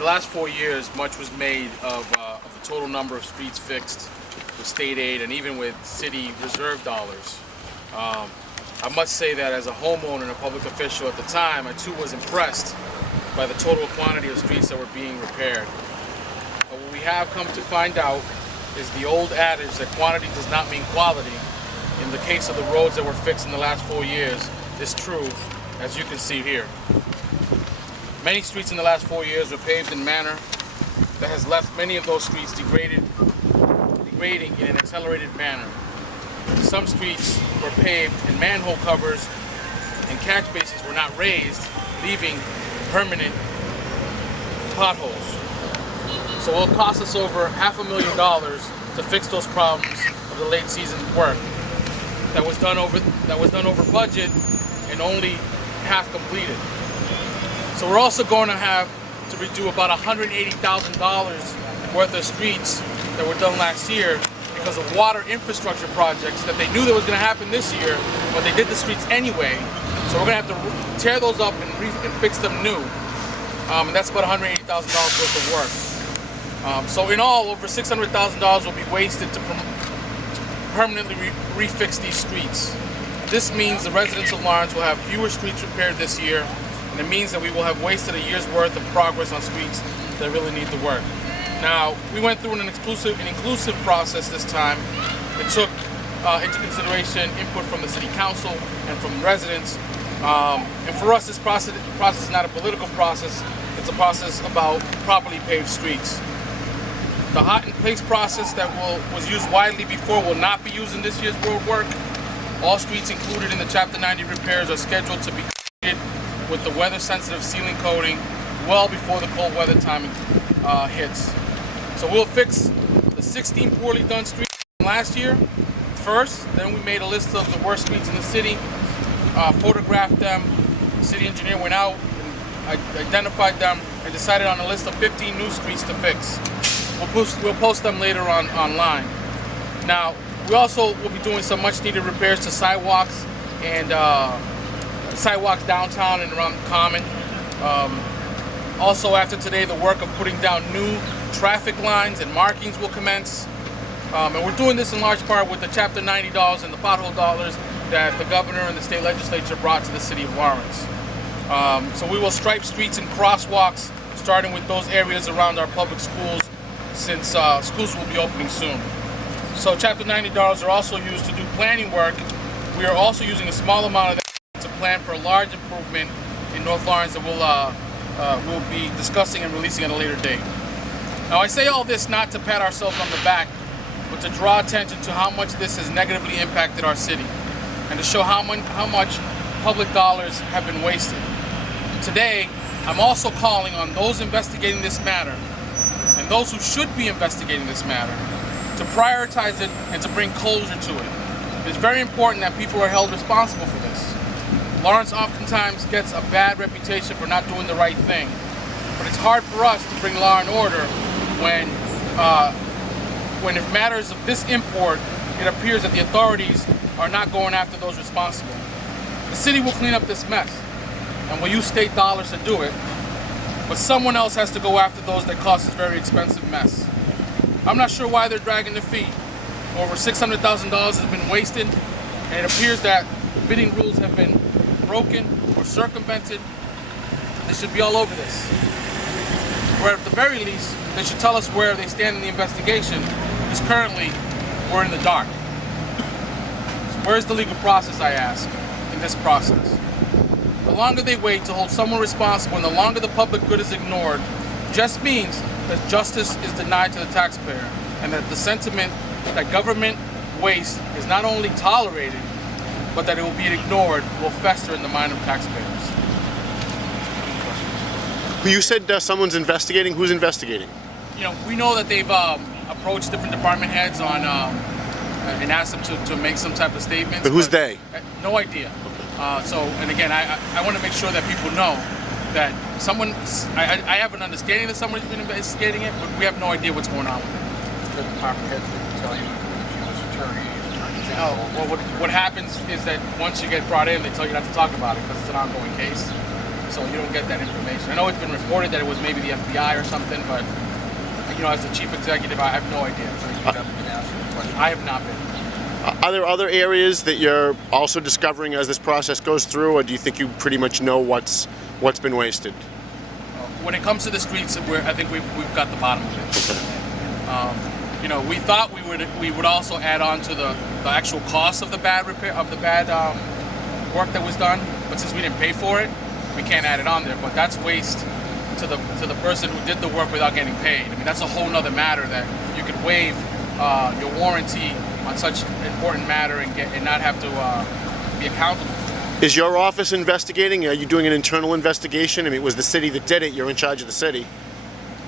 the last 4 years, much was made of the total number of streets fixed with state aid and even with city reserve dollars. I must say that as a homeowner and a public official at the time, I too was impressed by the total quantity of streets that were being repaired. But what we have come to find out is the old adage that quantity does not mean quality. In the case of the roads that were fixed in the last 4 years, is true, as you can see here. Many streets in the last 4 years were paved in a manner that has left many of those streets degrading in an accelerated manner. Some streets were paved and manhole covers and catch basins were not raised, leaving permanent potholes. So it'll cost us over $500,000 to fix those problems of the late season work that was done over budget and only half completed. So we're also going to have to redo about $180,000 worth of streets that were done last year because of water infrastructure projects that they knew that was going to happen this year, but they did the streets anyway. So we're going to have to tear those up and fix them new. And that's about $180,000 worth of work. So in all, over $600,000 will be wasted to permanently refix these streets. This means the residents of Lawrence will have fewer streets repaired this year, and it means that we will have wasted a year's worth of progress on streets that really need the work. Now, we went through an inclusive process this time. It took into consideration input from the city council and from residents. And for us, this process is not a political process. It's a process about properly paved streets. The hot in place process that was used widely before will not be used in this year's road work. All streets included in the Chapter 90 repairs are scheduled to be completed with the weather-sensitive sealing coating well before the cold weather time hits. So we'll fix the 16 poorly done streets from last year first. Then we made a list of the worst streets in the city, photographed them. The city engineer went out, and identified them, and decided on a list of 15 new streets to fix. We'll post them later on online. Now, we also will be doing some much needed repairs to sidewalks and sidewalks downtown and around the Common. Also, after today, the work of putting down new traffic lines and markings will commence. And we're doing this in large part with the Chapter 90 dollars and the pothole dollars that the governor and the state legislature brought to the city of Lawrence. So we will stripe streets and crosswalks, starting with those areas around our public schools, since schools will be opening soon. So Chapter 90 dollars are also used to do planning work. We are also using a small amount of that to plan for a large improvement in North Lawrence that we'll be discussing and releasing at a later date. Now, I say all this not to pat ourselves on the back, but to draw attention to how much this has negatively impacted our city, and to show how much public dollars have been wasted. Today, I'm also calling on those investigating this matter, and those who should be investigating this matter, to prioritize it and to bring closure to it. It's very important that people are held responsible for this. Lawrence oftentimes gets a bad reputation for not doing the right thing, but it's hard for us to bring law and order when if matters of this import, it appears that the authorities are not going after those responsible. The city will clean up this mess, and we'll use state dollars to do it, but someone else has to go after those that cause this very expensive mess. I'm not sure why they're dragging their feet. Over $600,000 has been wasted, and it appears that the bidding rules have been broken or circumvented. They should be all over this. Or at the very least, they should tell us where they stand in the investigation, because currently we're in the dark. So where's the legal process, I ask, in this process? The longer they wait to hold someone responsible and the longer the public good is ignored, just means that justice is denied to the taxpayer, and that the sentiment that government waste is not only tolerated, but that it will be ignored will fester in the mind of taxpayers. You said someone's investigating. Who's investigating? You know, we know that they've approached different department heads on and asked them to make some type of statements. But who's they? No idea. And again, I want to make sure that people know that I have an understanding that someone's been investigating it, but we have no idea what's going on with it. The department head didn't tell you if you was attorney general. Well, what happens is that once you get brought in, they tell you not to talk about it because it's an ongoing case. so you don't get that information. I know it's been reported that it was maybe the FBI or something, but as the chief executive, I have no idea. You haven't been asked the question. I have not been. Are there other areas that you're also discovering as this process goes through, or do you think you pretty much know what's been wasted? When it comes to the streets, I think we've got the bottom of it. We thought we would also add on to the actual cost of the bad repair work that was done, but since we didn't pay for it, we can't add it on there. But that's waste to the person who did the work without getting paid. I mean, that's a whole nother matter that you could waive your warranty on such important matter and not have to be accountable for. Is your office investigating? Are you doing an internal investigation? I mean, it was the city that did it. You're in charge of the city.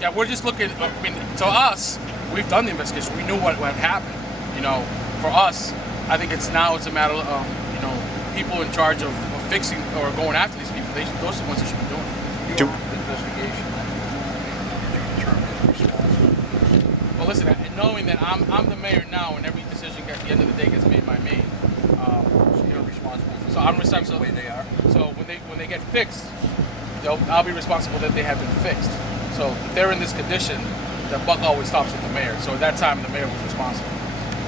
Yeah, we're just looking. I mean, to us, we've done the investigation. We knew what happened. For us, I think it's a matter of people in charge of fixing or going after these people. Those are the ones that should be doing it. Your investigation, you determine is responsible. Well, listen, knowing that I'm the mayor now, and every decision at the end of the day gets made by me. So you're responsible for So I'm responsible. the way they are. So when they get fixed, I'll be responsible that they have been fixed. So if they're in this condition, the buck always stops with the mayor. So at that time, the mayor was responsible.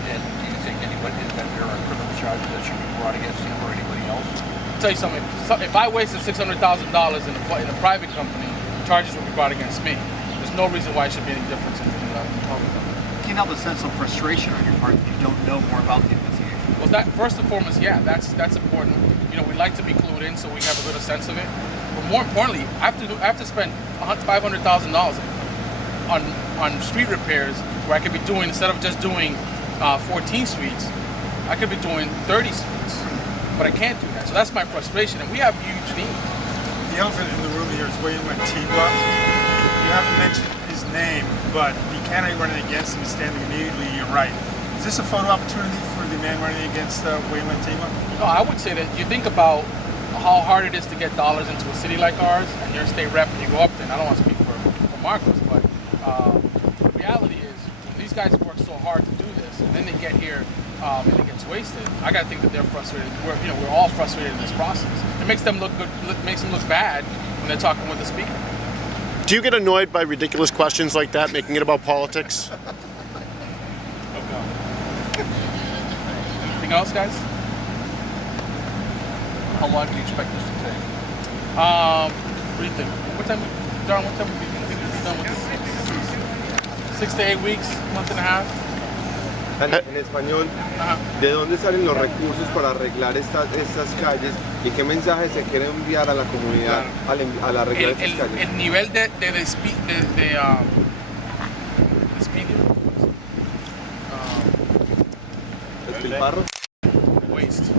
And do you think anybody that there are criminal charges that should be brought against him or anybody else? I'll tell you something. If I wasted $600,000 in a private company, charges would be brought against me. There's no reason why it should be any difference in the public company. Can you help us sense some frustration on your part that you don't know more about the investigation? Well, that first and foremost, yeah, that's important. We like to be clued in so we have a little sense of it. But more importantly, I have to spend $500,000 on street repairs where I could be doing, instead of just doing 14 streets, I could be doing 30 streets. But I can't do that. So that's my frustration. And we have huge needs. The elephant in the room here is William Antigua. You haven't mentioned his name, but the candidate running against him is standing immediately to your right. Is this a photo opportunity for the man running against William Antigua? No, I would say that you think about how hard it is to get dollars into a city like ours, and you're a state rep and you go up there, and I don't want to speak for Marcos, but the reality is when these guys work so hard to do this, and then they get here and it gets wasted, I gotta think that they're frustrated. We're all frustrated in this process. It makes them look good, makes them look bad when they're talking with the speaker. Do you get annoyed by ridiculous questions like that, making it about politics? Okay. Anything else, guys? How long do you expect this to take? What do you think? John, what time would we be done with this? 6 to 8 weeks, month and a half. En español, Ajá. ¿de dónde salen los recursos para arreglar estas calles y qué mensaje se quiere enviar a la comunidad al arreglar estas calles? El nivel de ¿Despilfarro? waste.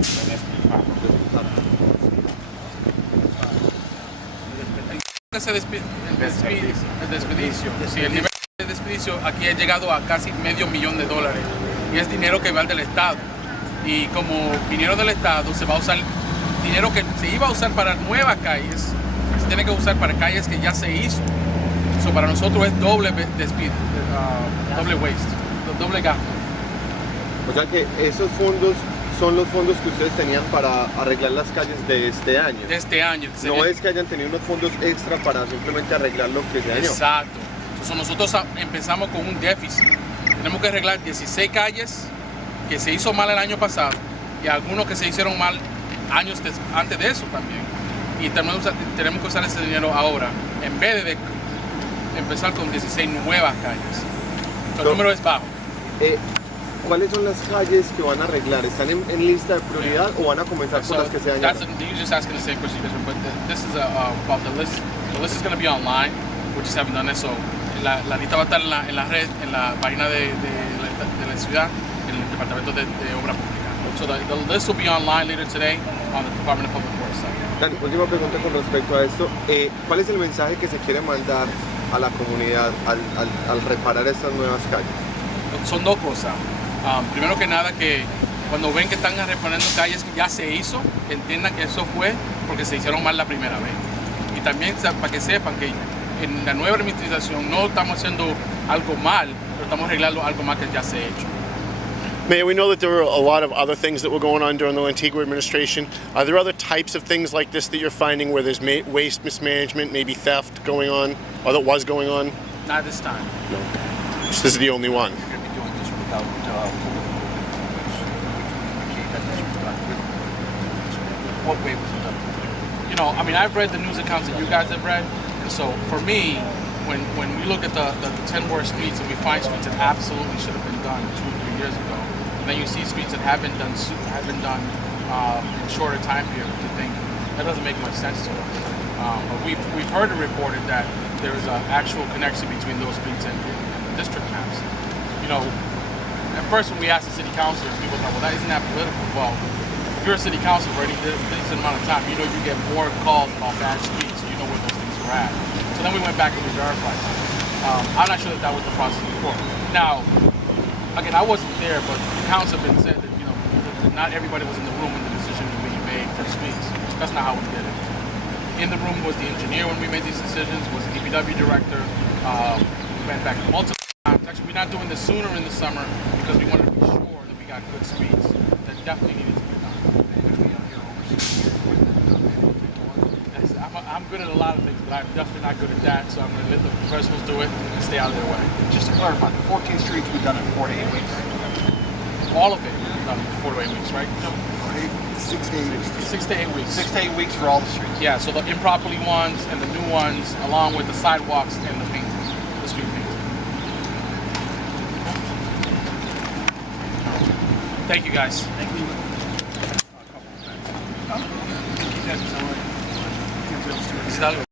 El desperdicio. Sí, el nivel de desperdicio aquí ha llegado a casi $500,000 y es dinero que va del Estado. Y como dinero del Estado se va a usar, dinero que se iba a usar para nuevas calles, se tiene que usar para calles que ya se hizo. So, para nosotros es doble waste, doble gasto. O sea que esos fondos son los fondos que ustedes tenían para arreglar las calles de este año. De este año. No es que hayan tenido unos fondos extra para simplemente arreglar lo que se dañó. Exacto. Entonces nosotros empezamos con un déficit. Tenemos que arreglar 16 calles que se hizo mal el año pasado y algunos que se hicieron mal años antes de eso también. Y tenemos que usar ese dinero ahora en vez de empezar con 16 nuevas calles. El número es bajo. ¿Cuáles son las calles que van a arreglar? ¿Están en lista de prioridad o van a comenzar por las que se dañaron? You're just asking the same question, but this is about the list. The list is going to be online. We just haven't done it, so la lista va a estar en la red, en la página de la ciudad, en el Departamento de Obra Pública. So the list will be online later today on the Department of Public Works site. Dan, última pregunta con respecto a esto. ¿Cuál es el mensaje que se quiere mandar a la comunidad al reparar estas nuevas calles? Son dos cosas. Primero que nada, que cuando ven que están reponiendo calles que ya se hizo, que entiendan que eso fue porque se hicieron mal la primera vez. Y también para que sepan que en la nueva administración no estamos haciendo algo mal, pero estamos arreglando algo mal que ya se ha hecho. Mayor, we know that there were a lot of other things that were going on during the Antigua administration. Are there other types of things like this that you're finding where there's waste mismanagement, maybe theft going on, or that was going on? Not this time. No. This is the only one. You're going to be doing this without what way was it done? You know, I mean, I've read the news accounts that you guys have read, and so for me, when we look at the 10 worst streets and we find streets that absolutely should have been done 2 or 3 years ago, and then you see streets that have been done in shorter time periods, you think that doesn't make much sense to us. But we've heard it reported that there is an actual connection between those streets and the district maps. You know, at first when we asked the city councilors, people thought, well, isn't that political? Well, if you're a city councilor for any decent amount of time, you know you get more calls about bad streets, so you know where those things are at. So then we went back and we verified that. I'm not sure that was the process before. Now, again, I wasn't there, but the council had been said that, you know, not everybody was in the room when the decision was being made for streets. That's not how we did it. In the room was the engineer when we made these decisions, was the DPW director. We went back multiple times. Actually, we're not doing this sooner in the summer because we wanted to be sure that we got good streets that definitely needed to be done. I'm good at a lot of things, but I'm definitely not good at that, so I'm going to let the professionals do it and stay out of their way. Just to clarify, the 14 streets we've done in 4 to 8 weeks. All of it we've done in 4 to 8 weeks, right? 6 to 8 weeks. 6 to 8 weeks. 6 to 8 weeks for all the streets. Yeah, so the improperly ones and the new ones, along with the sidewalks and the painting, the street painting. Thank you, guys. Thank you. Is that